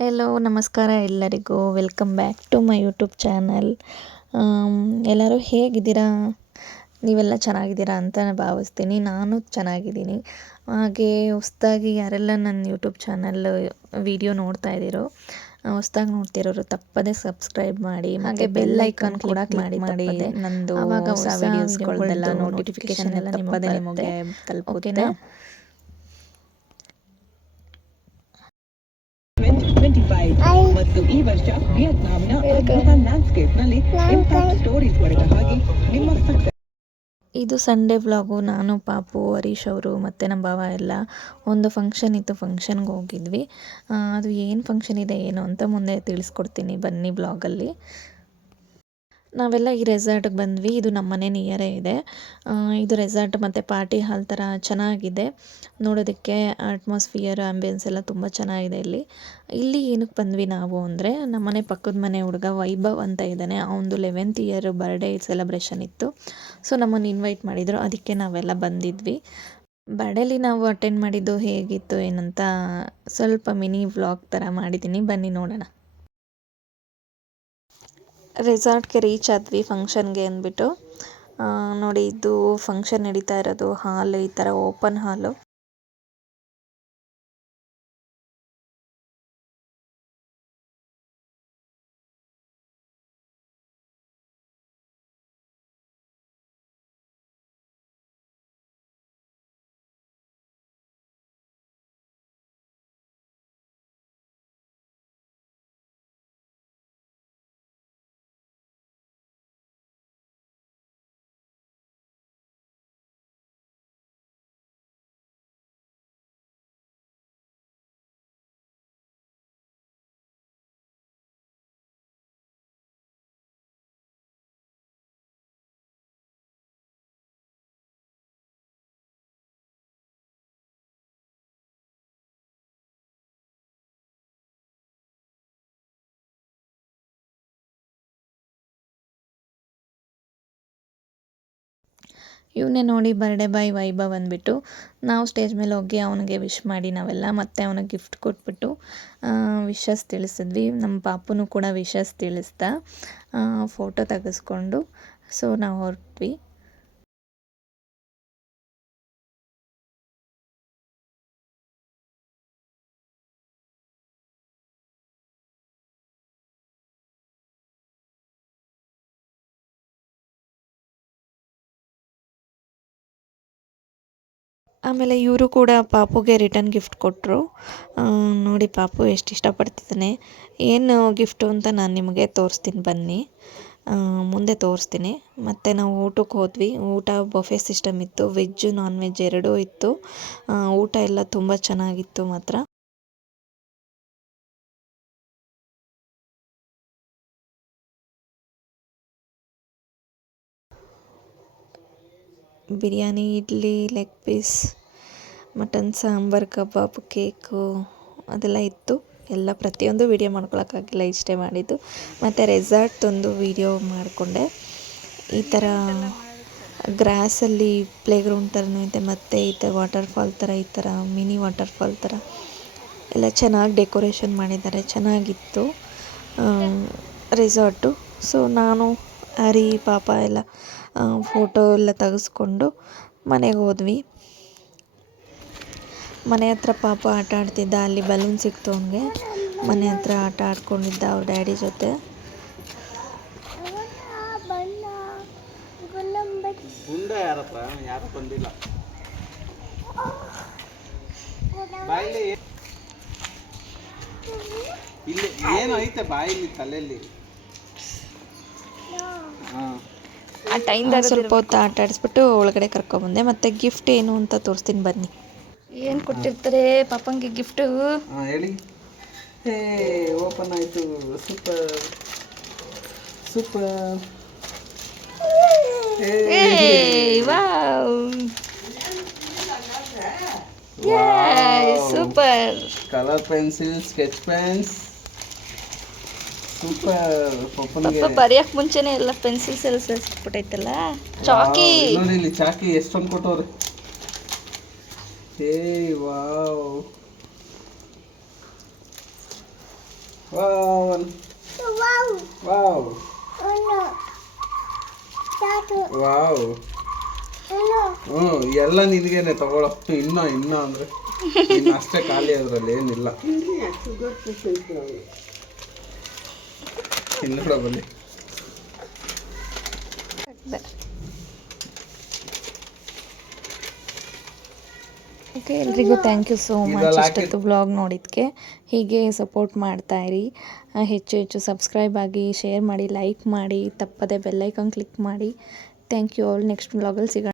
Hello ನಮಸ್ಕಾರ ಎಲ್ಲರಿಗೂ welcome back to my YouTube channel. ಎಲ್ಲರೂ ಹೇಗಿದ್ದೀರಾ? ನೀವೆಲ್ಲ ಚೆನ್ನಾಗಿದ್ದೀರಾ ಅಂತ ಭಾವಿಸ್ತೀನಿ. ನಾನು ಚೆನ್ನಾಗಿದ್ದೀನಿ. ಹಾಗೆ ಹೊಸ್ದಾಗಿ ಯಾರೆಲ್ಲ ನನ್ನ ಯೂಟ್ಯೂಬ್ ಚಾನಲ್ ವಿಡಿಯೋ ನೋಡ್ತಾ ಇದ್ದೀರೋ, ಹೊಸ್ದಾಗಿ ನೋಡ್ತಿರೋರು ತಪ್ಪದೇ ಸಬ್ಸ್ಕ್ರೈಬ್ ಮಾಡಿ, ಹಾಗೆ ಬೆಲ್ ಐಕಾನ್ ಕೂಡ ಕ್ಲಿಕ್ ಮಾಡಿ. ನಂದು ಆವಾಗ ಹೊಸ ವೀಡಿಯೋಸ್ಗಳದೆಲ್ಲ ನೋಟಿಫಿಕೇಶನ್ ಎಲ್ಲ ತಪ್ಪದೇ ನಿಮಗೆ ತಲುಪುತ್ತೆ. 2025 ಮತ್ತು ಈ ವರ್ಷ ವಿಯೆಟ್ನಾಂನ ಅದ್ಭುತ ಲ್ಯಾಂಡ್ಸ್ಕೇಪ್ನಲ್ಲಿ ಇಂಪ್ಯಾಕ್ಟ್ ಸ್ಟೋರೀಸ್ ಹೊಡೆದ ಹಾಗೆ ನಿಮ್ಮ ಸಕ್ಸಸ್. ಇದು ಸಂಡೇ ವ್ಲಾಗು. ನಾನು, ಪಾಪು, ಹರೀಶ್ ಅವರು ಮತ್ತು ನಮ್ಮ ಭಾವ ಎಲ್ಲ ಒಂದು ಫಂಕ್ಷನ್ ಇತ್ತು, ಫಂಕ್ಷನ್ಗೆ ಹೋಗಿದ್ವಿ. ಅದು ಏನು ಫಂಕ್ಷನ್ ಇದೆ ಏನು ಅಂತ ಮುಂದೆ ತಿಳಿಸ್ಕೊಡ್ತೀನಿ ಬನ್ನಿ ಬ್ಲಾಗಲ್ಲಿ. ನಾವೆಲ್ಲ ಈ ರೆಸಾರ್ಟ್ಗೆ ಬಂದ್ವಿ. ಇದು ನಮ್ಮ ಮನೆ ನಿಯರೇ ಇದೆ. ಇದು ರೆಸಾರ್ಟ್ ಮತ್ತು ಪಾರ್ಟಿ ಹಾಲ್ ಥರ ಚೆನ್ನಾಗಿದೆ ನೋಡೋದಕ್ಕೆ. ಅಟ್ಮಾಸ್ಫಿಯರ್ ಆ್ಯಂಬಿಯನ್ಸ್ ಎಲ್ಲ ತುಂಬ ಚೆನ್ನಾಗಿದೆ ಇಲ್ಲಿ ಏನಕ್ಕೆ ಬಂದ್ವಿ ನಾವು ಅಂದರೆ, ನಮ್ಮ ಮನೆ ಪಕ್ಕದ ಮನೆ ಹುಡುಗ ವೈಭವ್ ಅಂತ ಇದ್ದಾನೆ. ಅವನದು 11th ಇಯರ್ ಬರ್ಡೇ ಸೆಲೆಬ್ರೇಷನ್ ಇತ್ತು. ಸೊ ನಮ್ಮನ್ನು ಇನ್ವೈಟ್ ಮಾಡಿದರು, ಅದಕ್ಕೆ ನಾವೆಲ್ಲ ಬಂದಿದ್ವಿ. ಬರ್ಡೇಲಿ ನಾವು ಅಟೆಂಡ್ ಮಾಡಿದ್ದು ಹೇಗಿತ್ತು ಏನಂತ ಸ್ವಲ್ಪ ಮಿನಿ ವ್ಲಾಗ್ ಥರ ಮಾಡಿದ್ದೀನಿ, ಬನ್ನಿ ನೋಡೋಣ. ರೆಸಾರ್ಟ್ಗೆ ರೀಚ್ ಆದ್ವಿ ಫಂಕ್ಷನ್ಗೆ ಅಂದ್ಬಿಟ್ಟು. ನೋಡಿ, ಇದು ಫಂಕ್ಷನ್ ನಡೀತಾ ಇರೋದು ಹಾಲ್, ಈ ಥರ ಓಪನ್ ಹಾಲು. ಇವನೇ ನೋಡಿ ಬರ್ಡೇ ಬಾಯ್ ವೈಭವ್ ಅಂದ್ಬಿಟ್ಟು. ನಾವು ಸ್ಟೇಜ್ ಮೇಲೆ ಹೋಗಿ ಅವನಿಗೆ ವಿಶ್ ಮಾಡಿ ನಾವೆಲ್ಲ, ಮತ್ತು ಅವನಿಗೆ ಗಿಫ್ಟ್ ಕೊಟ್ಬಿಟ್ಟು ವಿಶಸ್ ತಿಳಿಸಿದ್ವಿ. ನಮ್ಮ ಪಾಪುನೂ ಕೂಡ ವಿಶಸ್ ತಿಳಿಸ್ದ, ಫೋಟೋ ತೆಗೆಸ್ಕೊಂಡು. ಸೊ ನಾವು ಹೊರಟ್ವಿ. ಆಮೇಲೆ ಇವರು ಕೂಡ ಪಾಪುಗೆ ರಿಟರ್ನ್ ಗಿಫ್ಟ್ ಕೊಟ್ಟರು. ನೋಡಿ ಪಾಪು ಎಷ್ಟು ಇಷ್ಟಪಡ್ತಿದ್ದಾನೆ. ಏನು ಗಿಫ್ಟು ಅಂತ ನಾನು ನಿಮಗೆ ತೋರಿಸ್ತೀನಿ ಬನ್ನಿ, ಮುಂದೆ ತೋರಿಸ್ತೀನಿ. ಮತ್ತು ನಾವು ಊಟಕ್ಕೆ ಹೋದ್ವಿ. ಊಟ ಬಫೆ ಸಿಸ್ಟಮ್ ಇತ್ತು, ವೆಜ್ಜು ನಾನ್ ವೆಜ್ ಎರಡೂ ಇತ್ತು. ಊಟ ಎಲ್ಲ ತುಂಬ ಚೆನ್ನಾಗಿತ್ತು ಮಾತ್ರ. Biryani, idli, leg piece, mutton sambar, kebab, cake ಅದೆಲ್ಲ ಇತ್ತು. ಎಲ್ಲ ಪ್ರತಿಯೊಂದು ವೀಡಿಯೋ ಮಾಡ್ಕೊಳಕ್ಕಾಗಿಲ್ಲ, ಇಷ್ಟೇ ಮಾಡಿದ್ದು. ಮತ್ತು ರೆಸಾರ್ಟ್ದೊಂದು ವೀಡಿಯೋ ಮಾಡಿಕೊಂಡೆ. ಈ ಥರ ಗ್ರಾಸಲ್ಲಿ ಪ್ಲೇಗ್ರೌಂಡ್ ಥರನೂ ಇದೆ, ಮತ್ತು ಈ ಥರ ವಾಟರ್ಫಾಲ್ ಥರ, ಈ ಥರ ಮಿನಿ ವಾಟರ್ಫಾಲ್ ಥರ ಎಲ್ಲ ಚೆನ್ನಾಗಿ ಡೆಕೋರೇಷನ್ ಮಾಡಿದ್ದಾರೆ. ಚೆನ್ನಾಗಿತ್ತು ರೆಸಾರ್ಟು. ಸೊ ನಾನು, ಹರಿ, ಪಾಪ ಎಲ್ಲ ಫೋಟೋ ಎಲ್ಲ ತೆಗೆಸ್ಕೊಂಡು ಮನೆಗೆ ಹೋದ್ವಿ. ಮನೆ ಹತ್ರ ಪಾಪ ಆಟ ಆಡ್ತಿದ್ದ, ಅಲ್ಲಿ ಬಲೂನ್ ಸಿಕ್ತು ಅವನಿಗೆ. ಮನೆ ಹತ್ರ ಆಟ ಆಡ್ಕೊಂಡಿದ್ದ ಅವ್ರ ಡ್ಯಾಡಿ ಜೊತೆ. ಸ್ವಲ್ಪ ಹೊತ್ತು ಆಟ ಆಡಿಸ್ಬಿಟ್ಟು ಒಳಗಡೆ ಕರ್ಕೊಂಬಂದೆ. ಮತ್ತು ಗಿಫ್ಟ್ ಏನು ಅಂತ ತೋರಿಸ್ತೀನಿ ಬನ್ನಿ. ಏನು ಕೊಟ್ಟಿರ್ತಾರೆ ಪಾಪಂಗೆ ಗಿಫ್ಟು ಹೇಳಿ. ಹೇ, ಓಪನ್ ಆಯಿತು. Super super. Super colour pencil, sketch pens. Super. ಪಾಪ ಬರೆಯಕ್ಕೆ ಮುಂಚೆನೆ ಎಲ್ಲ ಪೆನ್ಸಿಲ್ಸ್ ಎಲ್ಲ ಸಿಕ್ಬಿಟ್ಟೈತಲ್ಲ. ಚಾಕಿ ನೋಡಿ, ಇಲ್ಲಿ ಚಾಕಿ ಎಷ್ಟೊಂದು ಕೊಟ್ಟವ್ರೆ. ಹೇ ವಾವ್. ವಾವ್ ವಾವ್ ವಾವ್ ಹ್ಞೂ ಎಲ್ಲ ನಿನಗೇನೆ ತಗೊಳ್ಳೋ ಇನ್ನ ಅಂದರೆ ಇನ್ನು ಅಷ್ಟೇ ಖಾಲಿ ಅದರಲ್ಲಿ ಏನಿಲ್ಲ ಇನ್ನೂಡ ಬನ್ನಿ ಓಕೆ, ಎಲ್ರಿಗೂ ಥ್ಯಾಂಕ್ ಯು ಸೋ ಮಚ್ ಇದ್ರಲ್ಲಿ ಇಷ್ಟೊತ್ತು ಬ್ಲಾಗ್ ನೋಡಿದ್ದಕ್ಕೆ. ಹೀಗೆ ಸಪೋರ್ಟ್ ಮಾಡ್ತಾಯಿರಿ, ಹೆಚ್ಚು ಹೆಚ್ಚು ಸಬ್ಸ್ಕ್ರೈಬ್ ಆಗಿ, ಶೇರ್ ಮಾಡಿ, ಲೈಕ್ ಮಾಡಿ, ತಪ್ಪದೆ ಬೆಲ್ಲೈಕನ್ ಕ್ಲಿಕ್ ಮಾಡಿ. Thank you all. ನೆಕ್ಸ್ಟ್ ಬ್ಲಾಗಲ್ಲಿ ಸಿಗೋಣ.